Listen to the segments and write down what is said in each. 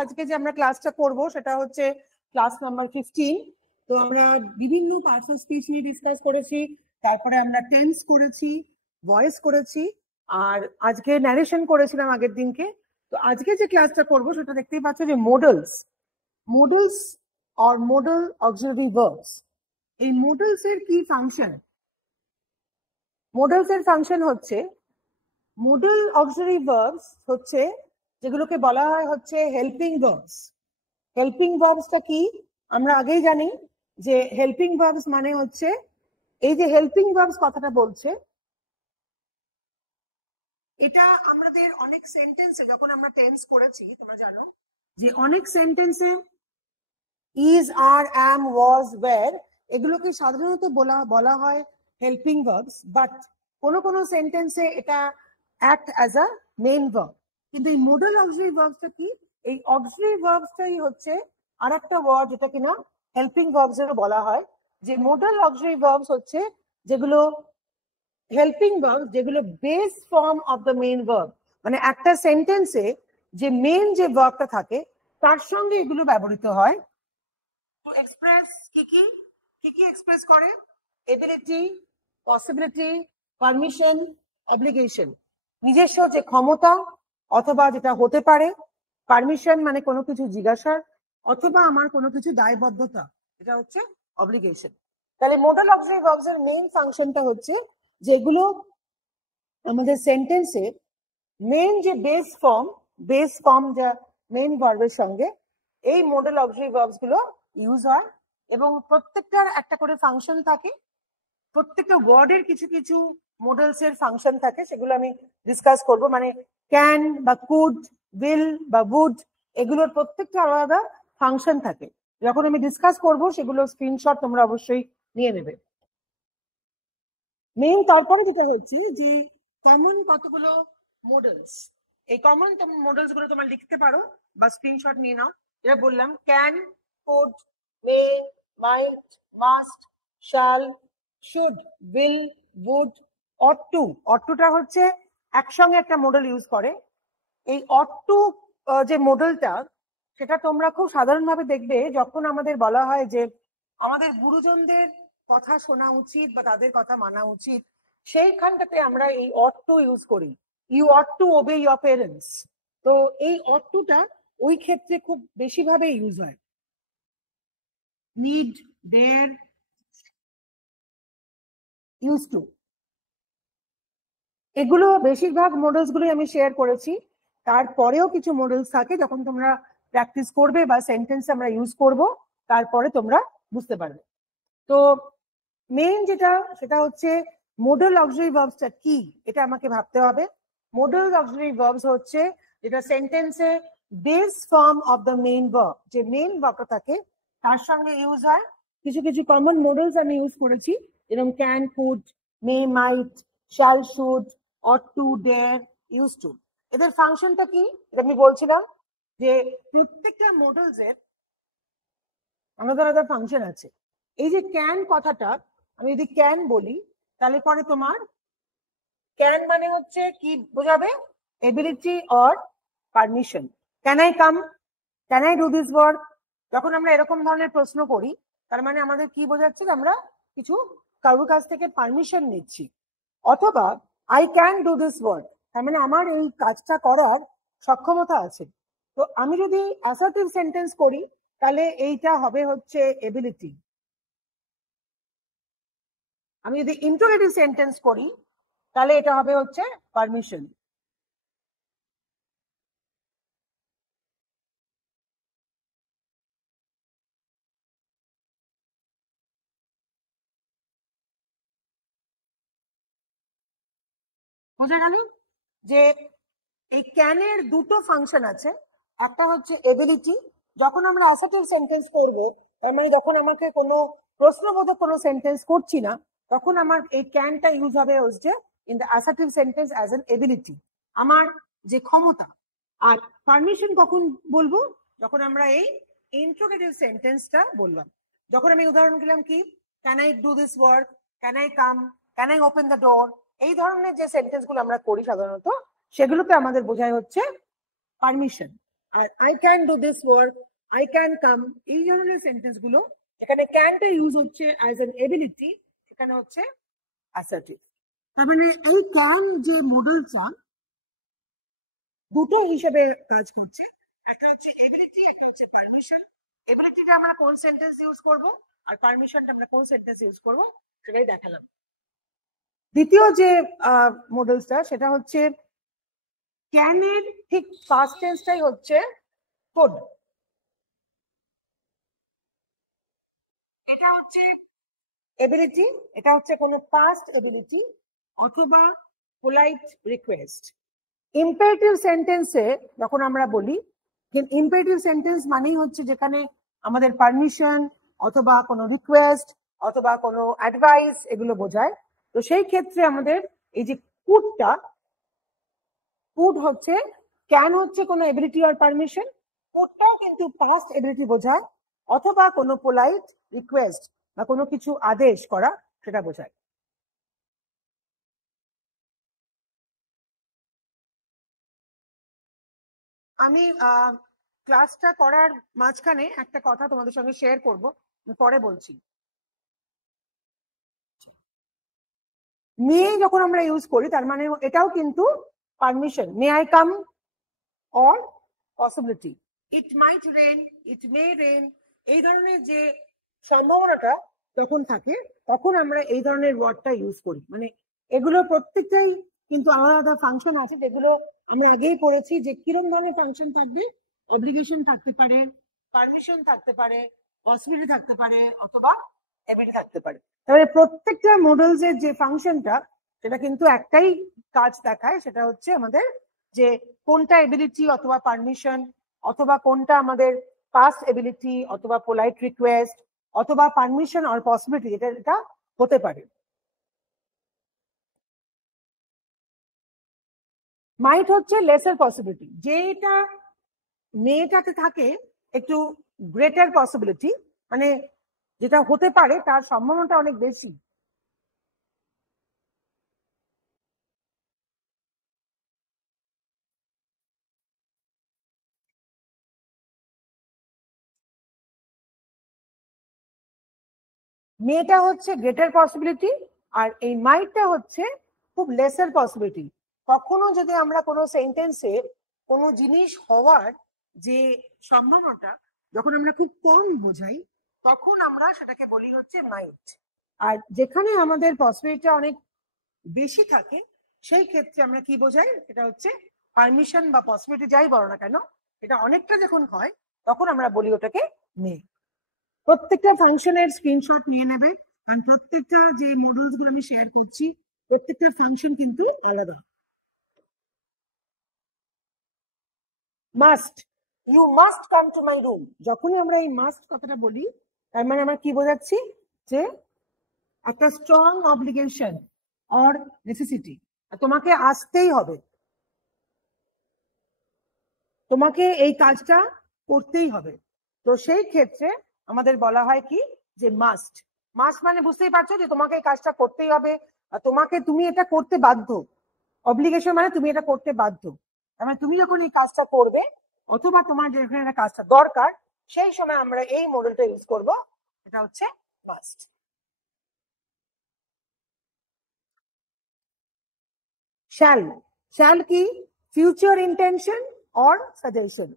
আজকে যে আমরা ক্লাসটা করব সেটা হচ্ছে ক্লাস নাম্বার 15। তো আমরা বিভিন্ন পার্টস অফ স্পিচ নিয়ে ডিসকাস করেছি, তারপরে আমরা টেন্স করেছি, ভয়েস করেছি, আর আজকে ন্যারেশন করেছিলাম আগের দিনকে। তো আজকে যে ক্লাসটা করব সেটা দেখতেই পাচ্ছ যে modals or modal auxiliary verbs. এই মডেলস এর কি ফাংশন? মডেলস এর ফাংশন হচ্ছে, মডেল অক্সিলারি ভার্বস হচ্ছে যেগুলোকে বলা হয় হচ্ছে হেল্পিং ভার্বস। হেল্পিং ভার্বসটা কি আমরা আগেই জানি যে হেল্পিং ভার্বস মানে হচ্ছে, এই যে হেল্পিং ভার্বস কথাটা বলছে, এটা আমাদের অনেক সেন্টেন্সে যখন আমরা টেন্স করেছি তোমরা জানো যে অনেক সেন্টেন্সে is, R, am, was, wire এগুলোকে সাধারণত বলা হয় হেল্পিং ভার্বস, বাট কোনো সেন্টেন্সে এটা act as a main verb. কিন্তু এই মডেল অক্সিলারি ভার্বসটা কি? এই অক্সিলারি ভার্বসটাই হচ্ছে আর একটা ওয়ার্ড যেটা কিনা হেল্পিং ভার্বস এরও বলা হয়, যে মডেল অক্সিলারি ভার্বস হচ্ছে যেগুলো হেল্পিং ভার্ব, যেগুলো base form of the main verb, মানে একটা সেন্টেন্সে যে মেইন যে ভার্বটা থাকে তার সঙ্গে এগুলো ব্যবহৃত হয় টু এক্সপ্রেস কি এক্সপ্রেস করে? এবিলিটি, পসিবিলিটি, পারমিশন, অব্লিগেশন, নিজস্ব যে ক্ষমতা অথবা যেটা হতে পারে, পারমিশন মানে কোনো কিছু জিজ্ঞাসার, অথবা আমার কোনো কিছু দায়বদ্ধতা, এটা হচ্ছে অব্লিগেশন। তাহলে মডেল অক্সিলারি ভার্বস এর মেইন ফাংশনটা হচ্ছে যেগুলো আমাদের সেন্টেন্সে মেইন যে বেস ফর্ম যা মেইন ভার্বের সঙ্গে এই মডেল অক্সিলারি ভার্বস গুলো ইউজ হয়, এবং প্রত্যেকটার একটা করে ফাংশন থাকে। প্রত্যেকটা ওয়ার্ডের কিছু কিছু মডেলস এর ফাংশন থাকে, সেগুলো আমি ডিসকাস করব। মানে ক্যান বা কুড, উইল বা উড, এগুলোর প্রত্যেকটা আলাদা ফাংশন থাকে। যখন আমি ডিসকাস করব সেগুলো স্ক্রিনশট তোমরা অবশ্যই নিয়ে নেবে। মেইন তারপরে যেটা হচ্ছে যে কমন কতগুলো মডেলস, এই কমন মডেলস গুলো তোমরা লিখতে পারো বা স্ক্রিনশট নিয়ে নাও। এটা বললাম can, could, may, might, must, shall, should, will, would, ought to. Ought টুটা হচ্ছে একসঙ্গে একটা মডেল ইউজ করে। এই অট টু যে মডেলটা, সেটা তোমরা খুব সাধারণভাবে দেখবে যখন আমাদের বলা হয় যে আমাদের গুরুজনদের কথা শোনা উচিত বা তাদের কথা মানা উচিত, সেইখানটাতে আমরা এই অট টু ইউজ করি। You ought to obey your parents. তো এই অট টুটা ওই ক্ষেত্রে খুব বেশি ভাবে ইউজ হয়। নিড, ডেয়ার, ইউজ টু, এগুলো বেশিরভাগ মডেলস গুলোই আমি শেয়ার করেছি। তারপরেও কিছু মডেলস থাকে যখন তোমরা প্র্যাকটিস করবে বা সেন্টেন্স আমরা ইউজ করব, তারপরে তোমরা বুঝতে পারবে। তো মেইন যেটা সেটা হচ্ছে মডেল অক্সিলারি ভার্বসটা কি, এটা আমাকে ভাবতে হবে। মডেল অক্সিলারি ভার্বস হচ্ছে যেটা সেন্টেন্সে base form of the main verb, যে মেইন ভার্বটা থাকে তার সঙ্গে ইউজ হয়। কিছু কিছু কমন মডেলস আমি ইউজ করেছি, যেরকম can, could, may, might, shall, should, ought to, dare, use to. এদের ফাংশনটা কি এটা আমি বলছিলাম যে প্রত্যেকটা মডেলস এর আলাদা আলাদা ফাংশন আছে। এই যে ক্যান কথাটা, আমি যদি ক্যান বলি তাহলে পরে তোমার ক্যান মানে হচ্ছে কি বোঝাবে? Ability or permission. Can I come, can I do this work, যখন আমরা এরকম ধরনের প্রশ্ন করি তার মানে আমাদের কি বোঝাচ্ছে? আমরা কিছু কারোর কাছ থেকে পারমিশন নিচ্ছি। অথবা I can do this work, তার মানে আমার এই কাজটা করার সক্ষমতা আছে। তো আমি যদি অ্যাসার্টিভ সেন্টেন্স করি তাহলে এইটা হবে হচ্ছে এবিলিটি। আমি যদি ইন্টারোগেটিভ সেন্টেন্স করি তাহলে এটা হবে হচ্ছে পারমিশন। বোঝা গেল যে এই ক্যানের দুটো ফাংশন আছে। একটা হচ্ছে এবিলিটি, যখন আমরা অ্যাসার্টিভ সেন্টেন্স করব, তার মানে যখন আমাকে কোনো প্রশ্নবোধক কোনো সেন্টেন্স করছি না, তখন আমার এই ক্যানটা ইউজ হবে হচ্ছে in the assertive sentence as an ability, আমার যে ক্ষমতা। আর পারমিশন কখন বলবো? যখন আমরা এই ইন্টারোগেটিভ সেন্টেন্সটা বললাম। যখন আমি উদাহরণ দিলাম কি, can I do this work, can I come, can I open the door, এই ধরনের যে সেন্টেন্স গুলো আমরা করি সাধারণত, সেগুলোকে আমাদের বোঝায় হচ্ছে পারমিশন। আর I can do this work, I can come, এই ধরনের সেন্টেন্স গুলো এখানে ক্যানটা ইউজ হচ্ছে অ্যাজ এন এবিলিটি, এখানে হচ্ছে অ্যাসার্টিভ। তার মানে এই ক্যান যে মডেলটা দুটো হিসেবে কাজ করছে, একটা হচ্ছে এবিলিটি, একটা হচ্ছে পারমিশন। এবিলিটিটা আমরা কোন সেন্টেন্স ইউজ করব আর পারমিশনটা আমরা কোন সেন্টেন্স ইউজ করব সেটাই দেখালাম। দ্বিতীয় যে মডেলসটা সেটা হচ্ছে ক্যানের ঠিক ফার্স্ট টেন্সটাই হচ্ছে কুড। এটা হচ্ছে এবিলিটি, এটা হচ্ছে কোনো পাস্ট এবিলিটি অথবা পোলাইট রিকোয়েস্ট। ইম্পারেটিভ সেন্টেন্সে যখন আমরা বলি, ইম্পারেটিভ সেন্টেন্স মানেই হচ্ছে যেখানে আমাদের পারমিশন অথবা কোনো রিকোয়েস্ট অথবা কোনো অ্যাডভাইস এগুলো বোঝায়। তো সেই ক্ষেত্রে আমাদের এই যে কুডটা, কুড হচ্ছে, ক্যান হচ্ছে কোনো এবিলিটি আর পারমিশন, কুডটাও কিন্তু পাস্ট এবিলিটি বোঝায় অথবা কোনো পোলাইট রিকোয়েস্ট বা কোনো কিছু আদেশ করা সেটা বোঝায়। আমি ক্লাসটা করার মাঝখানে একটা কথা তোমাদের সঙ্গে শেয়ার করব, পরে বলছি। মে যখন আমরা ইউজ করি তার মানে এটাও কিন্তু permission, may I come or possibility, it might rain, it may rain, এই ধরনের যে সম্ভাবনাটা যখন থাকে তখন আমরা এই ধরনের ওয়ার্ডটা ইউজ করি। মানে এগুলো প্রত্যেকটাই কিন্তু আলাদা আলাদা ফাংশন আছে, যেগুলো আমরা আগেই পড়েছি যে কিরকম ধরনের ফাংশন থাকবে। অব্লিগেশন থাকতে পারে, পারমিশন থাকতে পারে, পসিবিলিটি থাকতে পারে অথবা এবিলিটি থাকতে পারে। তাহলে প্রত্যেকটা মডেলস এর যে ফাংশনটা সেটা কিন্তু একটাই কাজ দেখায়, সেটা হচ্ছে আমাদের যে কোনটা এবিলিটি অথবা পারমিশন অথবা কোনটা আমাদের পাস্ট এবিলিটি অথবা পোলাইট রিকোয়েস্ট অথবা পারমিশন আর পসিবিলিটি, এটা হতে পারে। মাইট হচ্ছে লেসার পসিবিলিটি, যেটা মেয়েটাতে থাকে একটু গ্রেটার পসিবিলিটি, মানে যেটা হতে পারে তার সম্ভাবনাটা অনেক বেশি। মেয়েটা হচ্ছে গ্রেটার পসিবিলিটি আর এই মাইটটা হচ্ছে খুব লেসার পসিবিলিটি। কখনো যদি আমরা কোনো সেন্টেন্সে কোনো জিনিস হওয়ার যে সম্ভাবনাটা যখন আমরা খুব কম বোঝাই তখন আমরা সেটাকে বলি হচ্ছে মাইট। আর যেখানে আমাদের পসিবিলিটি অনেক বেশি থাকে সেই ক্ষেত্রে আমরা কি বোঝাই, সেটা হচ্ছে পারমিশন বা পসিবিলিটি যাই বলো না কেন, এটা অনেকটা যখন হয় তখন আমরা বলি ওটাকে মে। প্রত্যেকটা ফাংশনের স্ক্রিনশট নিয়ে নেবে, কারণ প্রত্যেকটা যে মডেলস গুলো আমি শেয়ার করছি প্রত্যেকটা ফাংশন কিন্তু আলাদা। Must, you must come to my room, যখনই আমরা এই মাস্ট কথাটা বলি তার মানে আমরা কি বোঝাচ্ছি, যে একটা স্ট্রং অব্লিগেশন অর নেসেসিটি, তোমাকে আসতেই হবে, তোমাকে এই কাজটা করতেই হবে। তো সেই ক্ষেত্রে আমাদের বলা হয় কি, যে মাস্ট। মাস্ট মানে বুঝতেই পারছো যে তোমাকে এই কাজটা করতেই হবে, তোমাকে, তুমি এটা করতে বাধ্য। অব্লিগেশন মানে তুমি এটা করতে বাধ্য, মানে তুমি যখন এই কাজটা করবে অথবা তোমার যেখানে কাজটা দরকার সেই সময় আমরা এই মডেলটা ইউজ করব, এটা হচ্ছে মাস্ট। শ্যাল, শ্যাল কি ফিউচার ইন্টেনশন অর সাজেশন।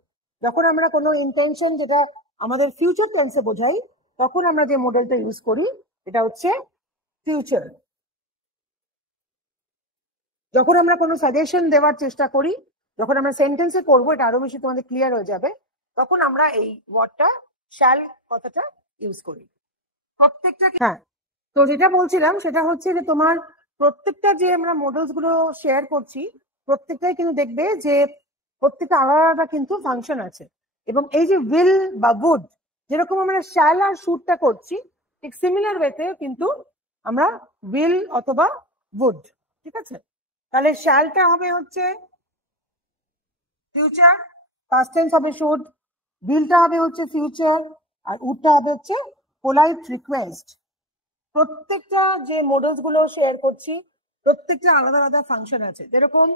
যখন আমরা কোনো ইন্টেনশন যেটা আমাদের ফিউচার টেন্সে বোঝাই তখন আমরা যে মডেলটা ইউজ করি এটা হচ্ছে ফিউচার। যখন আমরা কোনো সাজেশন দেওয়ার চেষ্টা করি, যখন আমরা সেন্টেন্সে করবো, এটা আরো বেশি তোমাদের ক্লিয়ার হয়ে যাবে, তখন আমরা এই ওয়ার্ডটা শ্যাল কথাটা ইউজ করি প্রত্যেকটা। হ্যাঁ, তো যেটা বলছিলাম সেটা হচ্ছে যে তোমার প্রত্যেকটা যে আমরা মডেলস গুলো শেয়ার করছি প্রত্যেকটাই কিন্তু দেখবে যে প্রত্যেকটা আলাদা আলাদা কিন্তু ফাংশন আছে। এবং এই যে উইল বা উড, যেরকম আমরা শ্যাল আর শুডটা করছি ঠিক সিমিলার ওয়েতে কিন্তু আমরা উইল অথবা উড, ঠিক আছে। তাহলে শ্যালটা হবে হচ্ছে ফিউচার, পাস্ট টেন্স হবে শুড, উইলটা হবে হচ্ছে ফিউচার আর উডটা হবে হচ্ছে পোলাইট রিকোয়েস্ট। প্রত্যেকটা যে মডেলস গুলো শেয়ার করছি প্রত্যেকটা আলাদা আলাদা ফাংশন আছে। যেরকম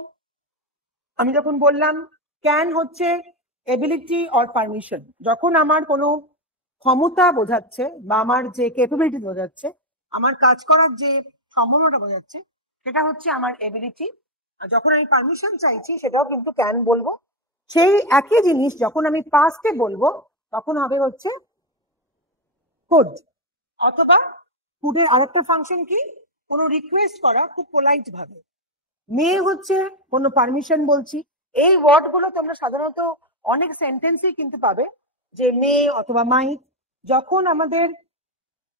আমি যখন বললাম ক্যান হচ্ছে এবিলিটি অর পারমিশন, যখন আমার কোনো ক্ষমতা বোঝাচ্ছে বা আমার যে ক্যাপাবিলিটি বোঝাচ্ছে, আমার কাজ করার যে সম্ভাবনাটা বোঝাচ্ছে, সেটা হচ্ছে আমার এবিলিটি। আর যখন আমি পারমিশন চাইছি সেটাও কিন্তু ক্যান বলবো। সেই একই জিনিস যখন আমি পাস্টে বলবো তখন হবে হচ্ছে কুড। অথবা কুডের আরেকটা ফাংশন কি, কোনো রিকোয়েস্ট করা খুব পোলাইট ভাবে। মে হচ্ছে কোনো পারমিশন বলছি। এই ওয়ার্ড গুলো তোমরা সাধারণত অনেক সেন্টেন্সই কিন্তু পাবে, যে মে অথবা মাইট। যখন আমাদের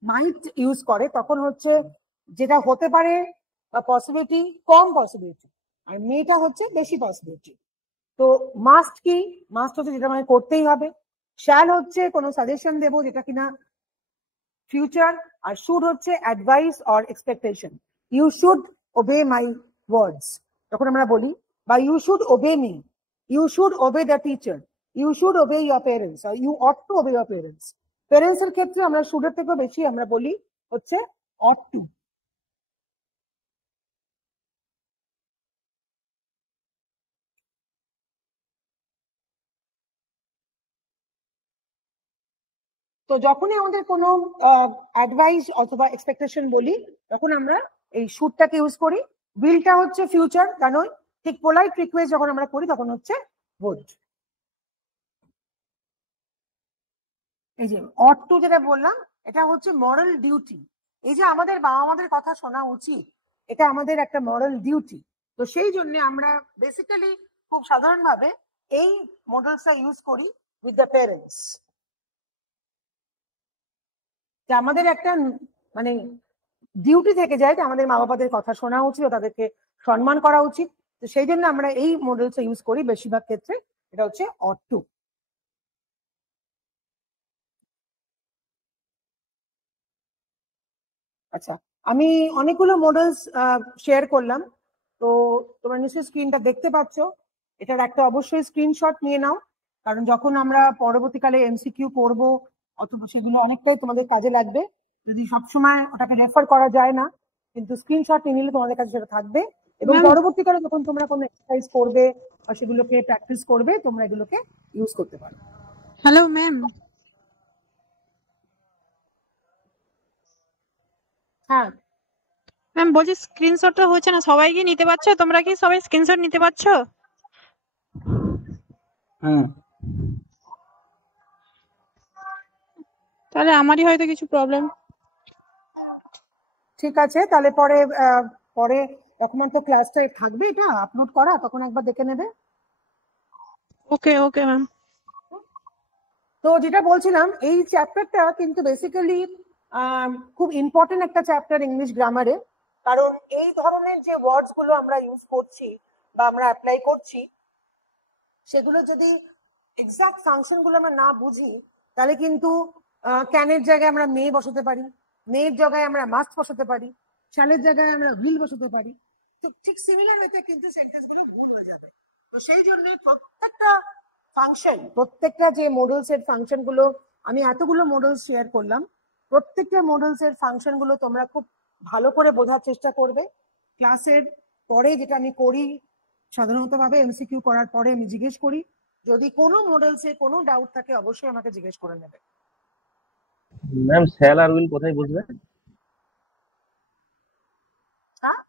মাইট ইউজ করে তখন হচ্ছে যেটা হতে পারে বা পসিবিলিটি কম পসিবিলিটি, আর মেটা হচ্ছে বেশি পসিবিলিটি। তো মাস্ট কি, মাস্ট হচ্ছে যেটা মানে করতেই হবে। শ্যাল হচ্ছে কোনো সাজেশন দেবো যেটা কিনা ফিউচার। আর শুড হচ্ছে advice or expectation. You should obey my words যখন আমরা বলি, বা you should obey me, you should obey the teacher, you should obey your parents, আর you ought to obey your parents. Parents এর ক্ষেত্রে আমরা শুডের থেকেও বেশি আমরা বলি হচ্ছে অট টু। তো যখনই আমাদের কোনো অ্যাডভাইস অথবা এক্সপেকটেশন বলি তখন আমরা এই শুডটাকে ইউজ করি। উইলটা হচ্ছে ফিউচার, জানোই। ঠিক পোলাইট রিকোয়েস্ট যখন আমরা করি তখন হচ্ছে would। এই যে অট টু যেটা বললাম, এটা হচ্ছে মরাল ডিউটি। এই যে আমাদের বাবা মাদের কথা শোনা উচিত, এটা আমাদের একটা মরাল ডিউটি। তো সেই জন্য আমরা বেসিক্যালি খুব সাধারণভাবে এই মডেলসটা ইউজ করি উইথ দ্য প্যারেন্টস। আমাদের একটা মানে ডিউটি থেকে যায় যে আমাদের মা বাবাদের কথা শোনা উচিত ও তাদেরকে সম্মান করা উচিত। তো সেই জন্য আমরা এই মডেলসটা ইউজ করি বেশিরভাগ ক্ষেত্রে। এটা হচ্ছে অট টু। আচ্ছা, আমি অনেকগুলো মডেলস শেয়ার করলাম। তো তোমরা নিশ্চয়ই স্ক্রিনটা দেখতে পাচ্ছ। এটার একটা অবশ্যই স্ক্রিনশট নিয়ে নাও, কারণ যখন আমরা পরবর্তীকালে এমসিকিউ করবো অথবা সেগুলো অনেকটাই তোমাদের কাজে লাগবে। যদি সবসময় ওটাকে রেফার করা যায় না, কিন্তু স্ক্রিনশট নিয়ে নিলে তোমাদের কাছে সেটা থাকবে, এবং পরবর্তীকালে যখন তোমরা কোনো এক্সারসাইজ করবে বা সেগুলোকে প্র্যাকটিস করবে তোমরা এগুলোকে ইউজ করতে পারো। Hello ma'am. হ্যাঁ ম্যাম বলছি স্ক্রিনশটটা হচ্ছে না, সবাই কি নিতে পারছো? তোমরা কি সবাই স্ক্রিনশট নিতে পারছো? হুম, তাহলে আমারই হয়তো কিছু প্রবলেম। ঠিক আছে, তাহলে পরে পরে যখন তো ক্লাসটা থাকবে এটা আপলোড করা, তখন একবার দেখে নেবে। ওকে ওকে ম্যাম। তো যেটা বলছিলাম, এই চ্যাপ্টারটা কিন্তু বেসিক্যালি খুব ইম্পর্টেন্ট একটা চ্যাপ্টার ইংলিশ গ্রামারে। কারণ এই ধরনের যে ওয়ার্ডস গুলো আমরা ইউজ করছি বা আমরা অ্যাপ্লাই করছি, সেগুলো যদি এক্সাক্ট ফাংশন গুলো আমরা না বুঝি, তাহলে কিন্তু ক্যানের জায়গায় আমরা মে বসাতে পারি, মেয়ের জায়গায় আমরা মাস্ট বসাতে পারি, শ্যালের জায়গায় আমরা উইল বসাতে পারি। ঠিক ঠিক সিমিলার ওয়েতে কিন্তু সেন্টেন্স গুলো ভুল হয়ে যাবে। তো সেই জন্য প্রত্যেকটা ফাংশন, প্রত্যেকটা যে মডেলস এর ফাংশন গুলো, আমি এতগুলো মডেলস শেয়ার করলাম, প্রত্যেকটা মডেলস এর ফাংশন গুলো তোমরা খুব ভালো করে বোঝার চেষ্টা করবে। ক্লাসের পরে যেটা আমি করি সাধারণত ভাবে, এমসিকিউ করার পরে আমি জিজ্ঞেস করি, যদি কোনো মডেলসে কোনো ডাউট থাকে অবশ্যই আমাকে জিজ্ঞেস করে নেবে। ম্যাম শ্যাল আর উইল কোথায় বসবে? হ্যাঁ,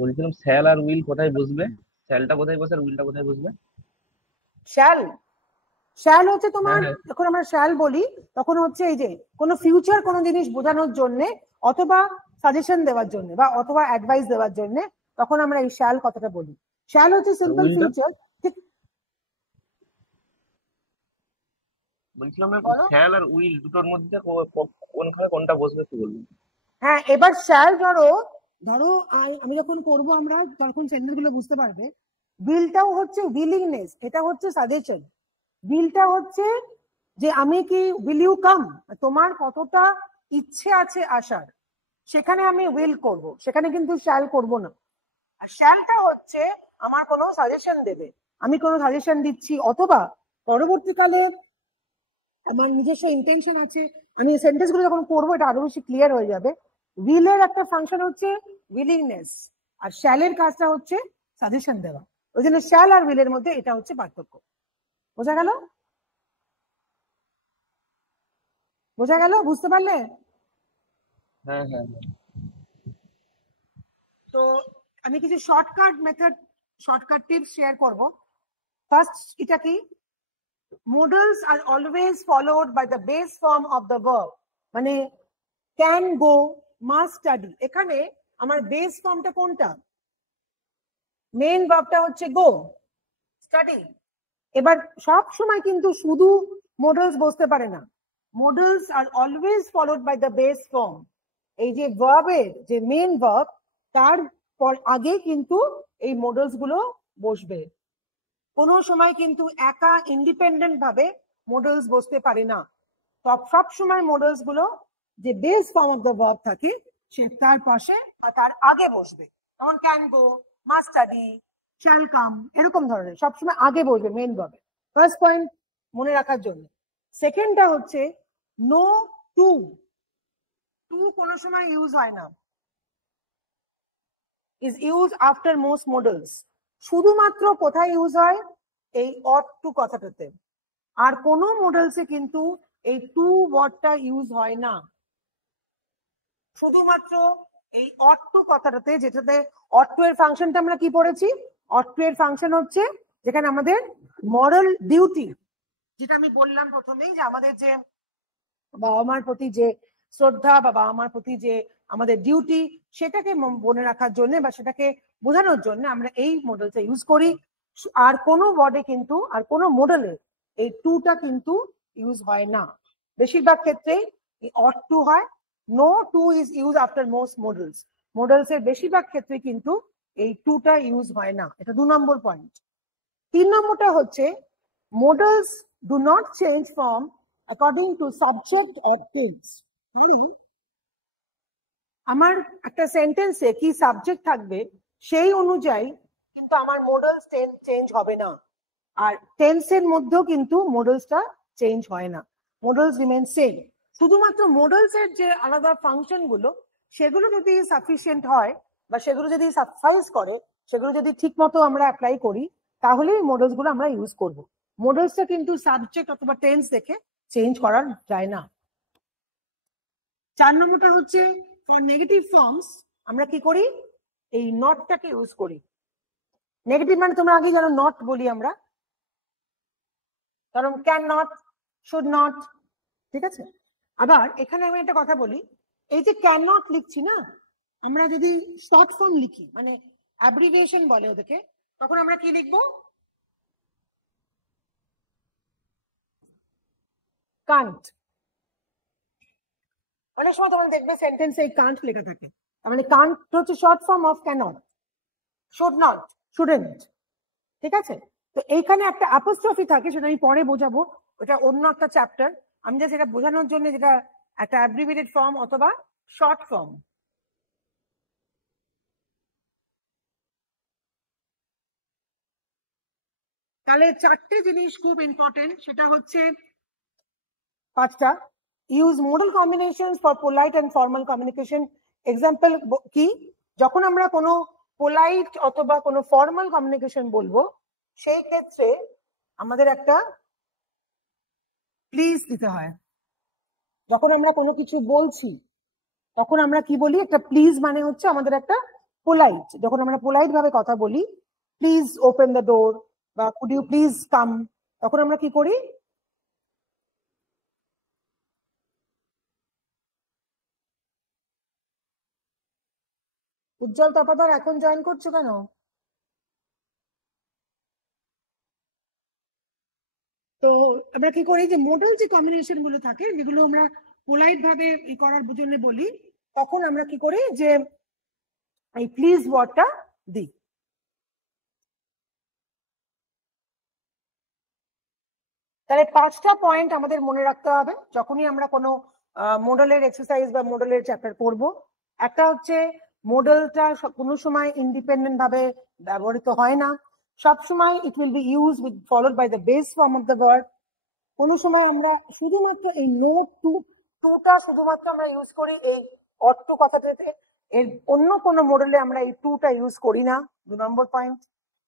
বলছিলাম শ্যাল আর উইল কোথায় বসবে? শ্যালটা কোথায় বসে আর উইলটা কোথায় বসবে? শ্যাল, শ্যাল হচ্ছে হ্যাঁ তোমার, হ্যাঁ, যখন আমরা শ্যাল বলি তখন হচ্ছে এই যে কোনো ফিউচার কোনো জিনিস বোঝানোর জন্য অথবা সাজেশন দেওয়ার জন্য বা অথবা অ্যাডভাইস দেওয়ার জন্য তখন আমরা এই শ্যাল কথাটা বলি। শ্যাল হচ্ছে সিম্পল উইলটা ফিউচার। ঠিক, বলছিলাম ম্যাম বলো। শ্যাল আর উইল দুটোর মধ্যে কোনখানে কোনটা বসবে একটু বলবেন? হ্যাঁ, এবার শ্যাল ধরো, ধরো আমি যখন করবো আমরা তখন সেন্টেন্স গুলো বুঝতে পারবে। উইলটাও হচ্ছে উইলিংনেস, এটা হচ্ছে সাজেশন। উইলটা হচ্ছে যে আমি কি, উইল ইউ কাম, তোমার কতটা ইচ্ছে আছে আসার, সেখানে আমি উইল করব, সেখানে কিন্তু শ্যাল করব না। আর শ্যালটা হচ্ছে আমার কোনো সাজেশন দেবে, আমি কোনো সাজেশন দিচ্ছি, অথবা পরবর্তীকালে আমার নিজস্ব ইন্টেনশন আছে, আমি সেন্টেন্স গুলো যখন করবো এটা আরো বেশি ক্লিয়ার হয়ে যাবে। উইলের একটা ফাংশন হচ্ছে উইলিংনেস, আর শ্যালের কাজটা হচ্ছে সাজেশন দেওয়া। ওই জন্য শ্যাল আর উইলের মধ্যে এটা হচ্ছে পার্থক্য। বোঝা গেল? বোঝা গেল? বুঝতে পারলে? হ্যাঁ হ্যাঁ হ্যাঁ। তো আমি কিছু শর্টকাট টিপস শেয়ার করব। ফার্স্ট, এটা কি? modals are always followed by the base form of the verb, মানে can go, must study। এখানে আমার বেস ফর্মটা কোনটা? মেইন ভার্বটা হচ্ছে গো, স্টাডি। এবার সব সময় কিন্তু শুধু modals বসতে পারে না, modals are always followed by the base form। এই যে ভার্বের যে মেইন ভার্ব, তার পর আগে কিন্তু এই modals গুলো বসবে। কোনো সময় কিন্তু একা ইন্ডিপেন্ডেন্ট ভাবে মডেলস বসতে পারে না, সব সময় মডেলস গুলো যে base form of the verb থাকে সে তার পাশে বা তার আগে বসবে। যেমন can go, must study, shall come, এরকম ধরনের সবসময় আগে বসবে মেন ভার্বে। ফার্স্ট পয়েন্ট মনে রাখার জন্য। সেকেন্ডটা হচ্ছে নো টু। টু কোনো সময় ইউজ হয় না, is use after most modals. শুধুমাত্র কোথায় ইউজ হয়? এই অট টু কথাটাতে। আর কোন মডেলসে কিন্তু এই টু ওয়ার্ডটা ইউজ হয় না, শুধুমাত্র এই অট টু কথাটাতে, যেটাতে অট টু এর ফাংশনটা আমরা কি পড়েছি? অট টু এর ফাংশন হচ্ছে যেখানে আমাদের মরাল ডিউটি, যেটা আমি বললাম প্রথমেই, যে আমাদের যে বাবা মার প্রতি যে শ্রদ্ধা বা বাবা মার প্রতি যে আমাদের ডিউটি, সেটাকে মনে রাখার জন্য বা সেটাকে বোঝানোর জন্য আমরা এই মডেলটা ইউজ করি। আর কোনো ওয়ার্ডে কিন্তু, আর কোনো মডেলে এই টুটা কিন্তু ইউজ হয় না। বেশিরভাগ ক্ষেত্রে অট টু হয়। No to is use after most modals. Modals এর বেশিরভাগ ক্ষেত্রে কিন্তু এই টুটা ইউজ হয় না। এটা 2 নম্বর পয়েন্ট। 3 নম্বরটা হচ্ছে modals do not change form according to subject or tense। আমার একটা সেন্টেন্সে কি সাবজেক্ট থাকবে সেই অনুযায়ী কিন্তু আমার মডেলস চেঞ্জ হবে না, আর টেন্সের মধ্যেও কিন্তু মডেলসটা চেঞ্জ হয় না, মডেলস রিমেন সেম। শুধুমাত্র মডেলস এর যে আলাদা ফাংশন গুলো, সেগুলো যদি সাফিসিয়েন্ট হয় বা সেগুলো যদি সাফাইস করে, সেগুলো যদি ঠিক মতো আমরা অ্যাপ্লাই করি, তাহলেই মডেলস গুলো আমরা ইউজ করব। মডেলসটা কিন্তু সাবজেক্ট অথবা টেন্স দেখে চেঞ্জ করা যায় না। 4 নম্বরটা হচ্ছে ফর নেগেটিভ ফর্মস আমরা কি করি? এই নটটাকে ইউজ করি। নেগেটিভ মানে তোমরা আগে জানো, নট বলি আমরা, কারণ ক্যান নট, শুড নট, ঠিক আছে? আবার এখানে আমি একটা কথা বলি, এই যে ক্যান নট লিখছি না, আমরা যদি শর্ট ফর্ম লিখি, মানে অ্যাব্রিভিয়েশন বলে ওদেরকে, তখন আমরা কি লিখবো? কান্ট। অনেক সময় তোমরা দেখবে সেন্টেন্সে এই কান্ট লেখা থাকে, তার মানে কান্ট হচ্ছে short form of cannot. Should not, shouldn't, ঠিক আছে? তো এইখানে একটা অ্যাপোস্ট্রফি থাকে, সেটা আমি পরে বোঝাবো, ওটা অন্য একটা চ্যাপ্টার। আমি জাস্ট এটা বোঝানোর জন্য যেটা একটা অ্যাব্রিভিয়েটেড ফর্ম অথবা শর্ট ফর্ম। তাহলে 4টে জিনিস খুব ইম্পর্টেন্ট, সেটা হচ্ছে 5টা। Use modal combinations for polite and formal communication. Example কি? যখন আমরা কোনো পোলাইট অথবা কোনো ফর্মাল কমিউনিকেশন বলবো, সেই ক্ষেত্রে আমাদের একটা প্লিজ দিতে হয়। যখন আমরা কোনো কিছু বলছি তখন আমরা কি বলি? একটা প্লিজ মানে হচ্ছে আমাদের একটা পোলাইট। যখন আমরা পোলাইট ভাবে কথা বলি, প্লিজ ওপেন দ্য ডোর বা কুড ইউ প্লিজ কাম, তখন আমরা কি করি? উজ্জ্বল তপাদার এখন জয়েন করছো কেন? তো আমরা কি করি, যে মডেল যে কম্বিনেশন গুলো থাকে, যেগুলো আমরা পোলাইট ভাবে করার জন্য বলি, তখন আমরা কি করি, যে এই প্লিজ ওয়ার্ডটা দিই। তাহলে 5টা পয়েন্ট আমাদের মনে রাখতে হবে যখনই আমরা কোনো মডেলের এক্সারসাইজ বা মডেলের চ্যাপ্টার করব। একটা হচ্ছে মডেলটা কোনো সময় ইন্ডিপেন্ডেন্ট ভাবে ব্যবহৃত হয় না, সব সময় it will be use with followed by the base form of the verb. কোনো সময় আমরা শুধুমাত্র এই নোট টুটা শুধুমাত্র আমরা ইউজ করি এই অট টু কথাটাতে, এর অন্য কোনো মডেলে আমরা এই টুটা ইউজ করি না। 2 নম্বর পয়েন্ট।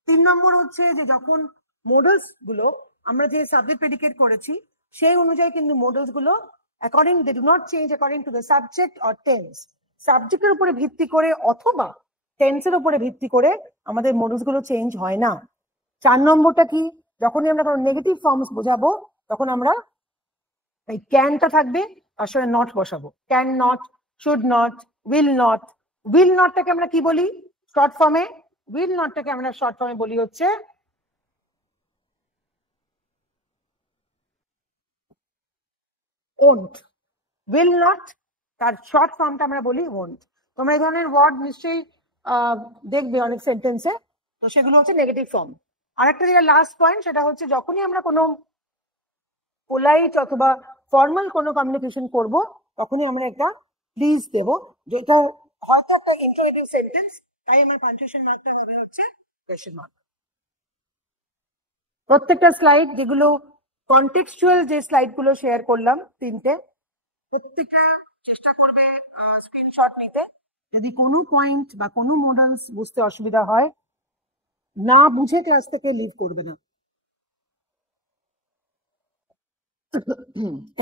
3 নম্বর হচ্ছে যে যখন মডেলস গুলো আমরা যে সাবজেক্ট প্রেডিকেট করেছি সেই অনুযায়ী কিন্তু মডেলস গুলো according they do not change according to the subject or tense. সাবজেক্টের উপরে ভিত্তি করে অথবা টেন্সের উপরে ভিত্তি করে আমাদের মডেলস গুলো চেঞ্জ হয় না। 4 নম্বরটা কি, যখনই আমরা কোনো নেগেটিভ ফর্মস বোঝাবো তখন আমরা এই ক্যানটা থাকবে তার সঙ্গে নট বসাবো। Can not, should not, will not. Will নটটাকে আমরা কি বলি শর্ট ফর্মে? উইল নটটাকে আমরা শর্ট ফর্মে বলি হচ্ছে ওন্ট। উইল নট তার শর্ট ফর্মটা আমরা বলি ওন্ট। তোমরা এই ধরনের ওয়ার্ড নিশ্চয়ই দেখবে অনেক সেন্টেন্সে, তো সেগুলো হচ্ছে নেগেটিভ ফর্ম। আরেকটা যেটা লাস্ট পয়েন্ট সেটা হচ্ছে যখনই আমরা কোনো পোলাইট অথবা ফর্মাল কোনো কমিউনিকেশন করব তখনই আমরা একটা প্লিজ দেবো, যেটা হয়তো একটা ইন্টারোগেটিভ সেন্টেন্স, তাই আমার পাঞ্চুয়েশন মার্কটা হবে হচ্ছে কোয়েশ্চেন মার্ক। প্রত্যেকটা স্লাইড যেগুলো কন্টেক্সচুয়াল যে স্লাইড গুলো শেয়ার করলাম 3টে, প্রত্যেকটা চেষ্টা করবে স্ক্রিনশট নিতে। যদি কোনো পয়েন্ট বা কোনো মডেলস বুঝতে অসুবিধা হয় না বুঝে ক্লাস থেকে লিভ করবে না।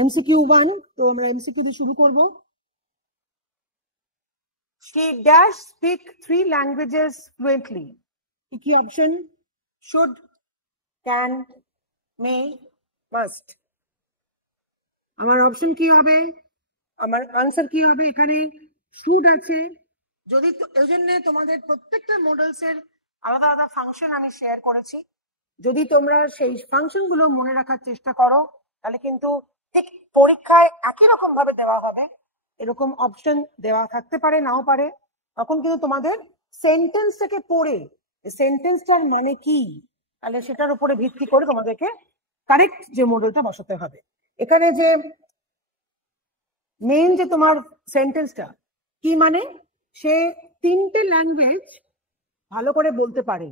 এমসিকিউ 1, তো আমরা এমসিকিউ দিয়ে শুরু করব। She dash speak 3 languages fluently. কি option? should, can, may, must. আমার অপশন কি হবে? আমার আনসার কি হবে? এখানে শুড আছে। যদি এই জন্য তোমাদের প্রত্যেকটা মডেলস এর আলাদা আলাদা ফাংশন আমি শেয়ার করেছি, যদি তোমরা সেই ফাংশন গুলো মনে রাখার চেষ্টা করো তাহলে কিন্তু ঠিক পরীক্ষায় একই রকম ভাবে দেওয়া হবে। এরকম অপশন দেওয়া থাকতে পারে, নাও পারে। তখন কিন্তু তোমাদের সেন্টেন্সটাকে পড়ে সেন্টেন্সটার মানে কি তাহলে সেটার উপরে ভিত্তি করে তোমাদেরকে কারেক্ট যে মডেলটা বসাতে হবে। এখানে যে মেইন যে তোমার সেন্টেন্সটা কি মানে, সে 3টে ল্যাঙ্গুয়েজ ভালো করে বলতে পারে,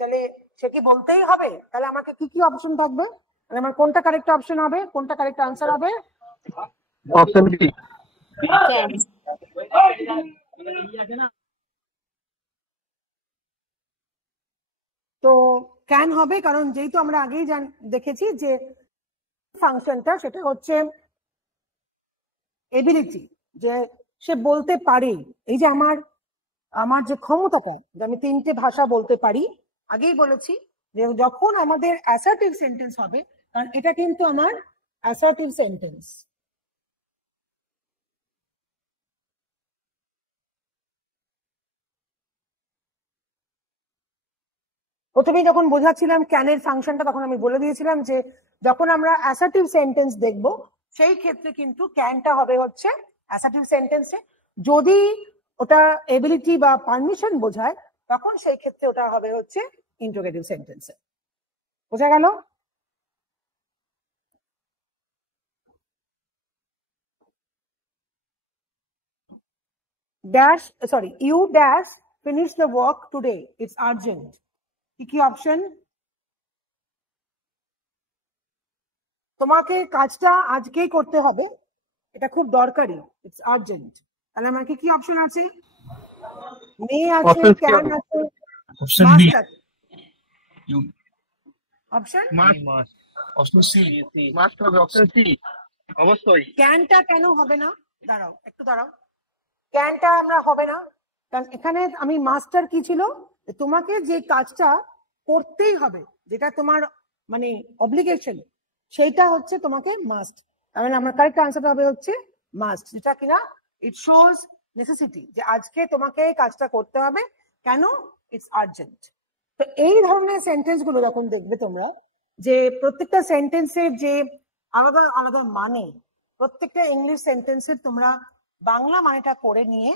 তাহলে সে কি বলতেই হবে? তাহলে আমাকে কি কি অপশন থাকবে? তাহলে আমার কোনটা কারেক্ট অপশন হবে, কোনটা কারেক্ট আনসার হবে? Option B. তো ক্যান হবে, কারণ যেহেতু আমরা আগেই দেখেছি যে ফাংশনটা সেটা হচ্ছে এবিলিটি, যে সে বলতে পারে। এই যে আমার যে ক্ষমতাটা যে আমি 3টে ভাষা বলতে পারি, আগেই বলেছি যে যখন আমাদের অ্যাসার্টিভ সেন্টেন্স হবে, কারণ এটা কিন্তু আমার অ্যাসার্টিভ সেন্টেন্স। প্রথমে যখন বোঝাচ্ছিলাম ক্যানের ফাংশনটা তখন আমি বলে দিয়েছিলাম যে যখন আমরা অ্যাসার্টিভ সেন্টেন্স দেখব সেই ক্ষেত্রে কিন্তু ক্যানটা হবে হচ্ছে অ্যাসার্টিভ সেন্টেন্সে। যদি ওটা এবিলিটি বা পারমিশন বোঝায় তখন সেই ক্ষেত্রে ওটা হবে হচ্ছে ইন্টারোগেটিভ সেন্টেন্সে। বোঝা গেল? Dash sorry you dash finish the work today, it's urgent. কি অপশন? তোমাকে কাজটা আজকেই করতে হবে, এটা খুব দরকারি, ইটস আর্জেন্ট। তাহলে আমার কি অপশন আছে? মে আছে, ক্যান আছে, option B. Option option C must হবে। অপশন সি অবশ্যই। ক্যানটা কেন হবে না? দাঁড়াও একটু দাঁড়াও, ক্যানটা আমরা হবে না কারণ এখানে আমি মাস্টার কি ছিল, তোমাকে যে কাজটা করতেই হবে, যেটা তোমার মানে অব্লিগেশন, সেইটা হচ্ছে তোমাকে মাস্ট। তার মানে আমার কারেক্ট আনসার হবে হচ্ছে মাস্ট, যেটা কিনা ইট শোজ নেসেসিটি, যে আজকে তোমাকে কাজটা করতে হবে। কেন? It's urgent. তো এই ধরনের সেন্টেন্স গুলো যখন দেখবে তোমরা, যে প্রত্যেকটা সেন্টেন্সের যে আলাদা আলাদা মানে, প্রত্যেকটা ইংলিশ সেন্টেন্সের তোমরা বাংলা মানেটা করে নিয়ে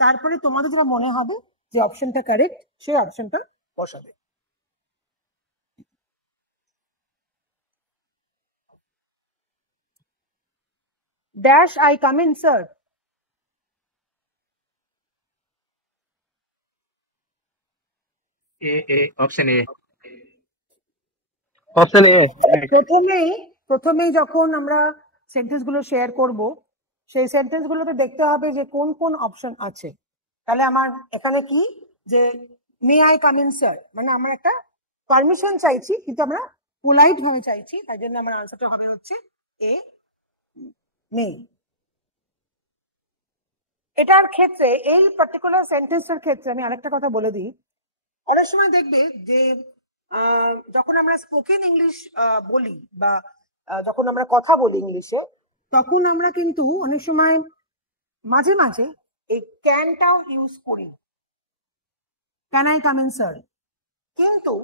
তারপরে তোমাদের যেটা মনে হবে যে অপশনটা কারেক্ট সেই অপশনটা বসাবে। Dash I come in sir. Option A. Option A. প্রথমেই যখন আমরা সেন্টেন্স গুলো শেয়ার করব সেই সেন্টেন্স গুলোতে দেখতে হবে যে কোন কোন অপশন আছে। তাহলে আমার এখানে কি যে may I come in sir, মানে আমরা একটা পারমিশন চাইছি কিন্তু আমরা পোলাইট ভাবে চাইছি, তাই জন্য আমার আনসারটা হবে হচ্ছে এ, মে। এটার ক্ষেত্রে, এই পার্টিকুলার সেন্টেন্সটার ক্ষেত্রে আমি আরেকটা কথা বলে দিই। অনেক সময় দেখবে যে যখন আমরা স্পোকেন ইংলিশ বলি বা যখন আমরা কথা বলি ইংলিশে, তখন আমরা কিন্তু অনেক সময় মাঝে মাঝে এই ক্যানটাও ইউজ করি, can I come in sir. কিন্তু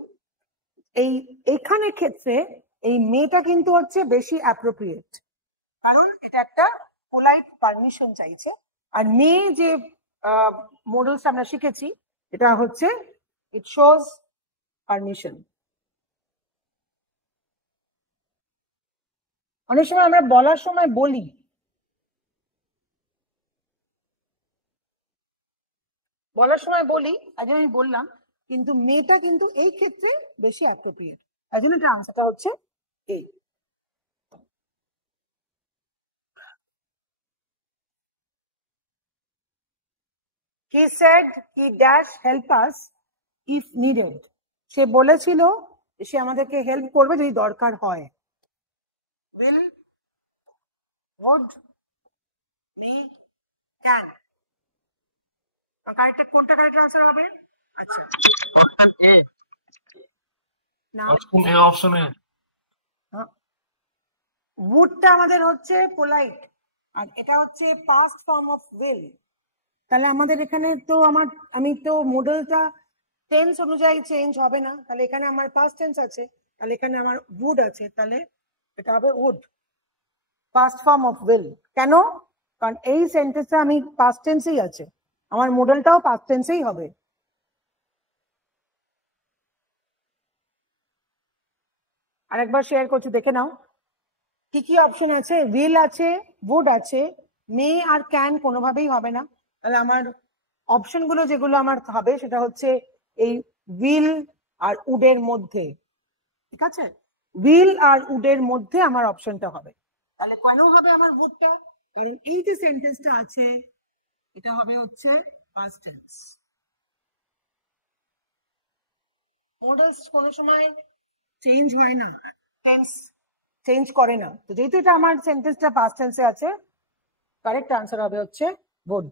এখানে ক্ষেত্রে এই মেটা কিন্তু হচ্ছে বেশি অ্যাপ্রোপ্রিয়েট, কারণ এটা একটা পোলাইট পারমিশন চাইছে। আর মে যে মডেলস আমরা শিখেছি, এটা হচ্ছে ইট শোজ পারমিশন। অনেক সময় আমরা বলার সময় বলি, আগে আমি বললাম, কিন্তু মেয়েটা কিন্তু এই ক্ষেত্রে বেশি অ্যাপ্রোপ্রিয়েট, তাই জন্য এটা আনসারটা হচ্ছে এই। He said he dash help us if needed. সে বলেছিল সে আমাদেরকে হেল্প করবে যদি দরকার হয়। Will, would, may, can. কোনটা কারেক্ট আনসার হবে? আচ্ছা, অপশন এ। না, অপশন এ। would-টা আমাদের হচ্ছে পোলাইট, আর এটা হচ্ছে পাস্ট ফর্ম অফ will। তাহলে আমাদের এখানে তো আমি তো মডেলটা টেন্স অনুযায়ী চেঞ্জ হবে না, তাহলে এখানে আমার পাস্ট টেন্স আছে, তাহলে এখানে আমার would আছে, তাহলে এটা হবে would, past form of will। কেন? কারণ এই সেন্টেন্সটা আমি পাস্ট টেন্সেই আছে, আমার মডেলটাও পাস্ট টেন্সেই হবে। আরেকবার শেয়ার করছি, দেখে নাও কি কি অপশন আছে। will আছে, would আছে, may আর can কোনোভাবেই হবে না। তাহলে আমার অপশন গুলো যেগুলো আমার হবে সেটা হচ্ছে এই will আর would এর মধ্যে, ঠিক আছে? will আর would এর মধ্যে আমার অপশনটা হবে। তাহলে কেন হবে আমার would-টা? কারণ এই যে সেন্টেন্সটা আছে এটা হবে হচ্ছে past tense। মডেলস কোনো সময় চেঞ্জ হয় না, টেন্স চেঞ্জ করে না। তো যেহেতু এটা আমার সেন্টেন্সটা পাস্ট টেন্সে আছে, কারেক্ট আনসার হবে হচ্ছে would।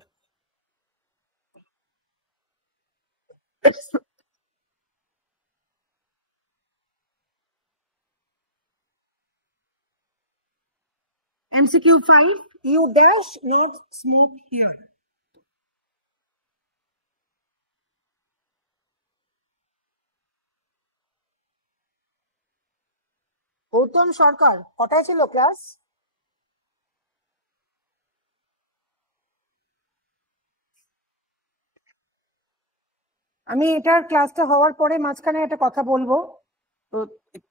MCQ 5, you dash not smoke here. Gautam সরকার কটায় ছিল ক্লাস? আমি এটার ক্লাসটা হওয়ার পরে মাঝখানে একটা কথা বলবো, তো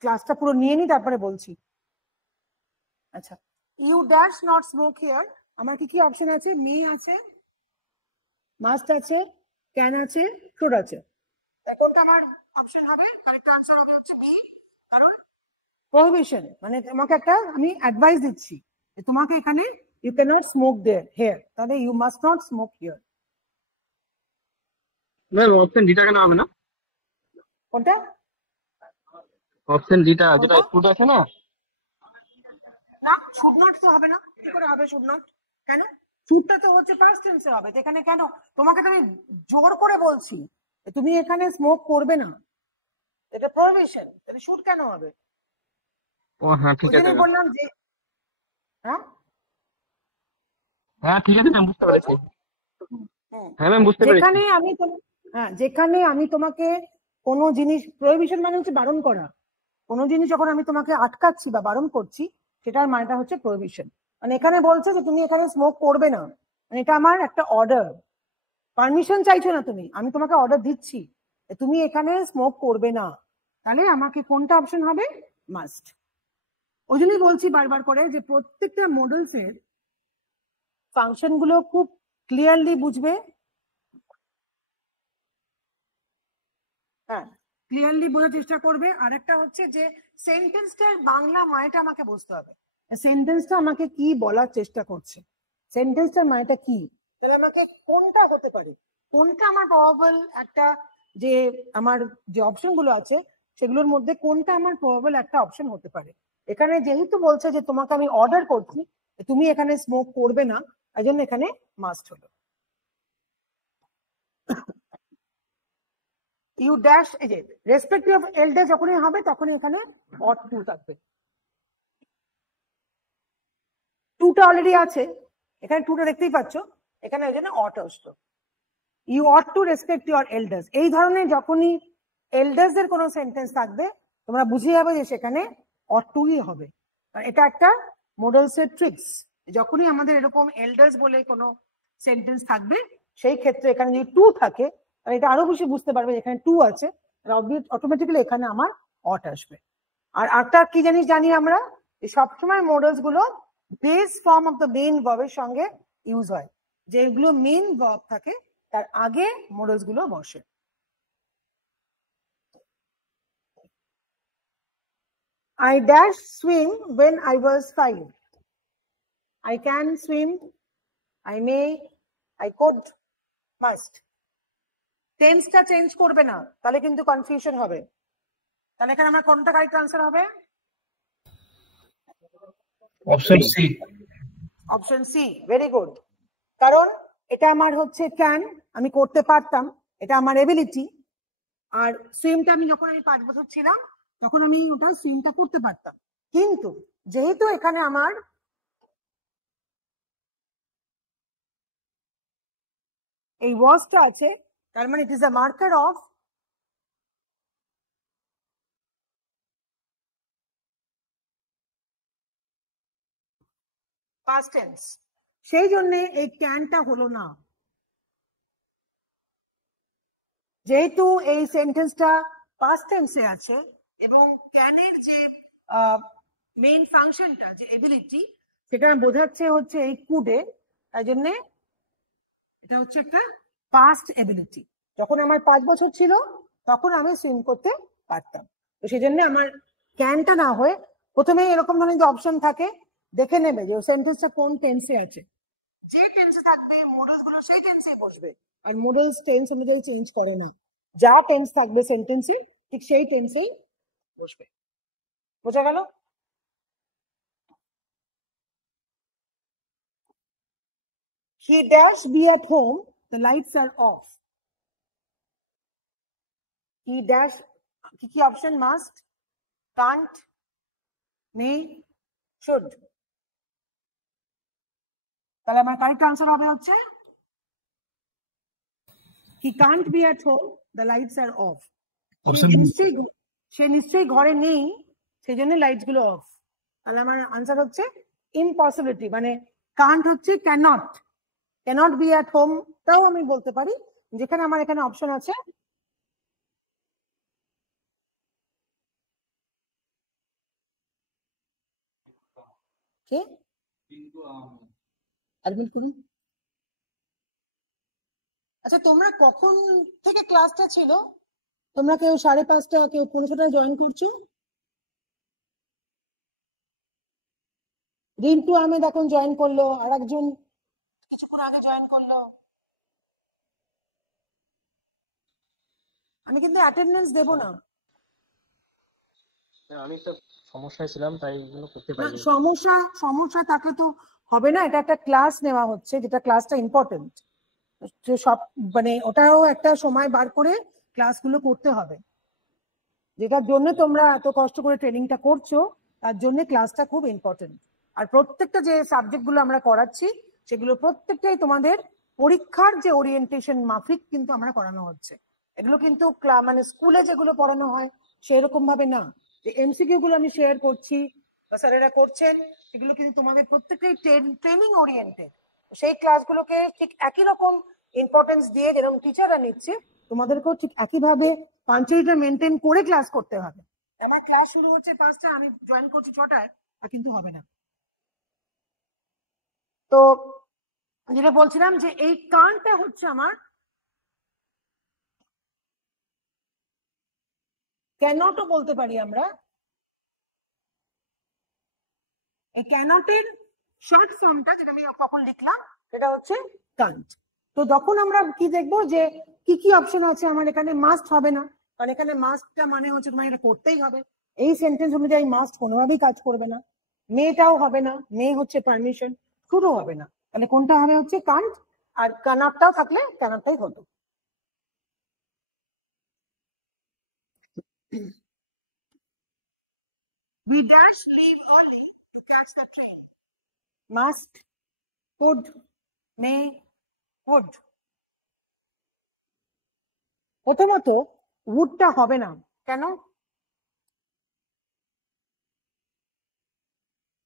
ক্লাসটা পুরো নিয়ে নি তারপরে বলছি। আচ্ছা, you dash not smoke here, আমার কি কি অপশন আছে? মে আছে, মাস্ট আছে, ক্যান আছে, শুড আছে। কোনটা আমার অপশন হবে? কারেক্ট আনসার হবে হচ্ছে বি, কারণ প্রহিবিশন, মানে তোমাকে একটা আমি অ্যাডভাইস দিচ্ছি যে তোমাকে এখানে you can not smoke there here, তাহলে you must not smoke here. Ma'am option ডিটা কেন হবে না? কোনটা? অপশন ডিটা যেটা কোনটা? ফুড আছে না? না, শুড নট তো হবে না। কি করে হবে শুড নট? কেন? শুডটা তো হচ্ছে পাস্ট টেন্সে হবে, তো এখানে কেন? তোমাকে তো আমি জোর করে বলছি তুমি এখানে স্মোক করবে না, এটা প্রহিবিশন, তাহলে শুড কেন হবে? ও হ্যাঁ ঠিক আছে। বললাম যে হ্যাঁ হ্যাঁ ঠিক আছে ম্যাম, বুঝতে পেরেছি। হ্যাঁ ম্যাম বুঝতে পেরেছি। যেখানে আমি তোমাকে কোনো জিনিস, প্রহিবিশন মানে হচ্ছে বারণ করা, কোনো জিনিস যখন আমি তোমাকে আটকাচ্ছি বা বারণ করছি সেটার মানেটা হচ্ছে প্রহিবিশন। মানে এখানে বলছে যে তুমি এখানে স্মোক করবে না, মানে এটা আমার একটা অর্ডার, পারমিশন চাইছো না তুমি, আমি তোমাকে অর্ডার দিচ্ছি তুমি এখানে স্মোক করবে না, তাহলে আমাকে কোনটা অপশন হবে? মাস্ট। ওই জন্যই বলছি বারবার করে যে প্রত্যেকটা মডেলস এর ফাংশন গুলো খুব ক্লিয়ারলি বুঝবে, হ্যাঁ ক্লিয়ারলি বোঝার চেষ্টা করবে। আর একটা হচ্ছে যে সেন্টেন্সটার বাংলা মানেটা আমাকে বুঝতে হবে, সেন্টেন্সটা আমাকে কি বলার চেষ্টা করছে, সেন্টেন্সটার মানেটা কি, তাহলে আমাকে কোনটা হতে পারে, কোনটা আমার প্রবাবল একটা, যে আমার যে অপশন গুলো আছে সেগুলোর মধ্যে কোনটা আমার প্রবাবল একটা অপশন হতে পারে। এখানে যেহেতু বলছে যে তোমাকে আমি অর্ডার করছি তুমি এখানে স্মোক করবে না, এই জন্য এখানে মাস্ট হলো। ইউ ড্যাশ, এই যে রেসপেক্টিভ অফ এল্ডার যখনই হবে তখনই এখানে অট টু থাকবে। টুটা অলরেডি আছে, এখানে টুটা দেখতেই পাচ্ছ, এখানে ওই জন্য অট আসলো। You ought to respect your elders, এই ধরনের যখনই এল্ডার্স এর কোনো সেন্টেন্স থাকবে তোমরা বুঝে যাবে যে সেখানে অট টুই হবে। এটা একটা মোডালস এর ট্রিক্স, যখনই আমাদের এরকম এল্ডার্স বলে কোনো সেন্টেন্স থাকবে সেই ক্ষেত্রে এখানে যদি টু থাকে তাহলে এটা আরো বেশি বুঝতে পারবে এখানে টু আছে, অটোমেটিক্যালি এখানে আমার অট আসবে। আর একটা কি জানিস জানি আমরা সবসময় মোডালস গুলো base form of the main ভার্বের সঙ্গে ইউজ হয়, যেগুলো মেইন ভার্ব থাকে তার আগে মোডালস গুলো বসে। I dash swim when I was 5. I can swim, I may, I could, must. টেন্সটা চেঞ্জ করবে না, তাহলে কিন্তু কনফিউশন হবে। তাহলে এখানে আমার কোনটা কারেক্ট আনসার হবে? Option C. Option C, very good. কারণ এটা আমার হচ্ছে ক্যান, আমি করতে পারতাম, এটা আমার এবিলিটি। আর সুইমটা আমি যখন 5 বছর ছিলাম তখন আমি ওটা সুইমটা করতে পারতাম, কিন্তু যেহেতু এখানে আমার এই ওয়াজটা আছে তার মানে it is a marker of past tense, সেই জন্য এই ক্যানটা হলো না। যেহেতু এই সেন্টেন্সটা পাস্ট টেন্সে আছে এবং ক্যানের যে মেইন ফাংশনটা যে এবিলিটি সেটা বোঝাচ্ছে হচ্ছে এই কুডে, তাই জন্য এটা হচ্ছে একটা পাস্ট এবিলিটি। যখন আমার 5 বছর ছিল তখন আমি সুইম করতে পারতাম, তো সেই জন্য আমার ক্যানটা না হয়ে প্রথমেই এরকম ধরনের যে অপশন থাকে দেখে নেবে যে সেন্টেন্সটা কোন টেন্সে আছে, যে টেন্সে থাকবে মোডালস গুলো সেই টেন্সেই বসবে। আর মোডালস টেন্স অনুযায়ী চেঞ্জ করে না, যা টেন্স থাকবে সেন্টেন্সে ঠিক সেই টেন্সেই বসবে। বোঝা গেল? He dash be at home, the lights are off. He dash, কি option? Must, can't, may, should. তাহলে আমার কারেক্ট আনসার হবে হচ্ছে he can't be at home, the lights are off. সে নিশ্চয়ই ঘরে নেই, সেই জন্য লাইটস গুলো অফ। তাহলে আমার আনসার হচ্ছে ইম্পসিবিলিটি, মানে কান্ট হচ্ছে cannot, cannot be at home তাও আমি বলতে পারি, যেখানে আমার এখানে অপশন আছে কে আরবিল করুন। আচ্ছা, তোমরা কখন থেকে ক্লাসটা ছিল? তোমরা কেউ 5:30টা, কেউ 15টায় জয়েন করছো? রিন্টু আহমেদ এখন জয়েন করলো, আর একজন কিছুক্ষণ আগে জয়েন করলো। আমি কিন্তু অ্যাটেন্ডেন্স দেব না। আমি একটা সমস্যায় ছিলাম তাই এগুলো করতে পারিনি। সমস্যা থাকলে তো হবে না, এটা একটা ক্লাস নেওয়া হচ্ছে, যেটা ক্লাসটা ইম্পর্টেন্ট, সব মানে ওটাও একটা সময় বার করে ক্লাসগুলো করতে হবে, যেটার জন্য তোমরা এত কষ্ট করে ট্রেনিংটা করছো, তার জন্য ক্লাসটা খুব ইম্পর্টেন্ট। আর প্রত্যেকটা যে সাবজেক্ট গুলো আমরা করাচ্ছি সেগুলো প্রত্যেকটাই তোমাদের পরীক্ষার যে ওরিয়েন্টেশন মাফিক কিন্তু আমরা করানো হচ্ছে। এগুলো কিন্তু মানে স্কুলে যেগুলো পড়ানো হয় সেরকম ভাবে না, যে এমসিকিউ গুলো আমি শেয়ার করছি বা স্যারেরা করছেন, এগুলো কিন্তু তোমাদের প্রত্যেকটাই ট্রেনিং ওরিয়েন্টেড। সেই ক্লাসগুলোকে ঠিক একই রকম ইম্পর্টেন্স দিয়ে যেরকম টিচাররা নিচ্ছে, তোমাদেরকেও ঠিক একইভাবে পাঞ্চুয়ালিটি মেনটেন করে ক্লাস করতে হবে। আমার ক্লাস শুরু হচ্ছে 5টা, আমি জয়েন করছি 6টায়, তা কিন্তু হবে না। তো যেটা বলছিলাম যে এই কানটা হচ্ছে আমার ক্যানটও বলতে পারি আমরা, এই ক্যানটের শর্ট ফর্মটা যেটা আমি কখন লিখলাম সেটা হচ্ছে কান্ট। তো তখন আমরা কি দেখবো যে কি কি অপশন আছে, আমার এখানে মাস্ট হবে না, কারণ এখানে মাস্টটা মানে হচ্ছে তোমার এটা করতেই হবে। এই সেন্টেন্স অনুযায়ী মাস্ট কোনোভাবেই কাজ করবে না, মেটাও হবে না, মে হচ্ছে পারমিশন, শুরু হবে না, তাহলে কোনটা হবে হচ্ছে কান্ট, আর কানাটটাও থাকলে কানাটটাই হতো। We dash leave early to catch the train. Must, could, may, would. প্রথমত would-টা হবে না, কেন?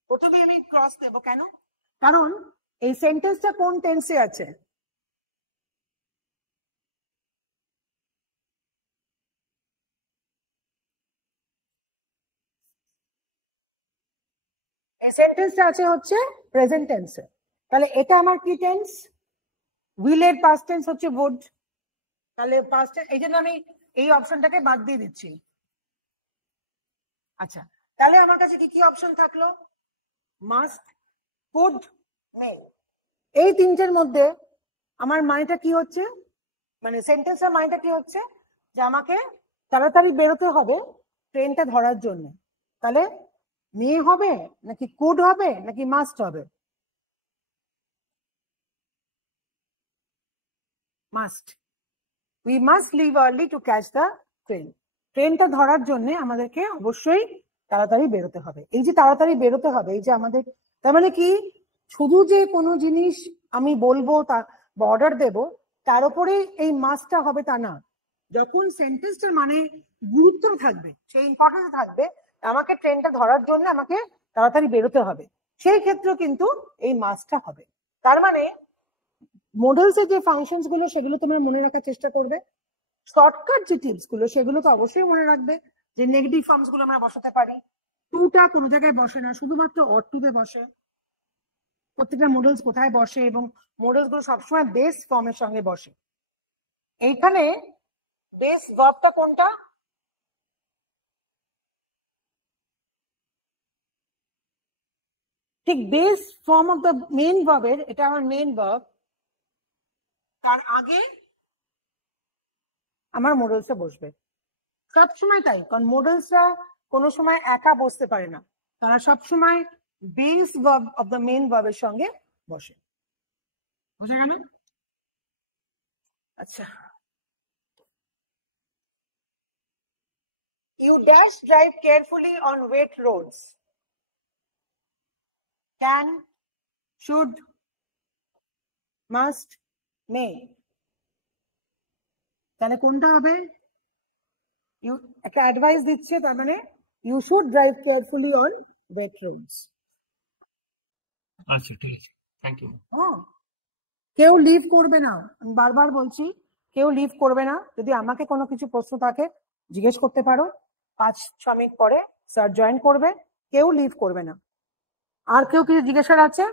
প্রথমে আমি ক্রস দেব, কেন? কারণ এই সেন্টেন্সটা কোন টেন্সে আছে? এই সেন্টেন্সটা আছে হচ্ছে প্রেজেন্ট টেন্সে, তাহলে এটা আমার কি টেন্স? উইল এর পাস্ট টেন্স হচ্ছে would, তাহলে পাস্ট টেন্স, এই জন্য আমি এই অপশনটাকে বাদ দিয়ে দিচ্ছি। আচ্ছা, তাহলে আমার কাছে কি কি অপশন থাকলো? মাস্ট, কুড, মে। এই তিনটের মধ্যে আমার মানেটা কি হচ্ছে, মানে সেন্টেন্সের মানেটা কি হচ্ছে যে আমাকে তাড়াতাড়ি বেরোতে হবে ট্রেনটা ধরার জন্য, তাহলে মে হবে নাকি কুড হবে নাকি মাস্ট হবে? Must. We must leave early to catch the train. ট্রেনটা ধরার জন্য আমাদেরকে অবশ্যই তাড়াতাড়ি বেরোতে হবে। এই যে তাড়াতাড়ি বেরোতে হবে, এই যে আমাদের, তার মানে কি শুধু যে কোনো জিনিস আমি বলবো তা বা অর্ডার দেবো তার উপরে এই মাস্টটা হবে তা না। যখন সেন্টেন্সটার মানে গুরুত্ব থাকবে, সেই ইম্পর্টেন্স থাকবে, আমাকে ট্রেনটা ধরার জন্য আমাকে তাড়াতাড়ি বেরোতে হবে, সেই ক্ষেত্রে কিন্তু এই মাস্টটা হবে। তার মানে মডেলস এর যে ফাংশনস গুলো সেগুলো তোমরা মনে রাখার চেষ্টা করবে। শর্টকাট যে টিপস গুলো সেগুলো তো অবশ্যই মনে রাখবে, যে নেগেটিভ ফর্মস গুলো আমরা বসাতে পারি, টুটা কোনো জায়গায় বসে না, শুধুমাত্র অর টুতে বসে। প্রত্যেকটা মডেলস কোথায় বসে এবং মডেলস গুলো সবসময় বেস ফর্মের সঙ্গে বসে। এইখানে বেস ভার্বটা কোনটা? ঠিক base form of the main ভার্বের, এটা আমার মেইন ভার্ব, তার আগে আমার মডেলসটা বসবে সবসময়, তাই। কারণ মডেলসরা কোনো সময় একা বসতে পারে না, তারা সবসময় base verb of the main ভার্বের সঙ্গে বসে। বুঝা গেল? আচ্ছা, you dash drive carefully on wet roads. Can, should, must, may. তাহলে কোনটা হবে? ইউ একটা অ্যাডভাইস দিচ্ছে, তার মানে you should drive carefully on wet roads. আচ্ছা, ঠিক আছে, থ্যাংক ইউ। হ্যাঁ, কেউ লিভ করবে না, আমি বারবার বলছি, কেউ লিভ করবে না। যদি আমাকে কোনো কিছু প্রশ্ন থাকে জিজ্ঞেস করতে পারো, 5-6 মিনিট পরে স্যার জয়েন করবে, কেউ লিভ করবে না। আর কেউ কিছু জিজ্ঞাসার আছে?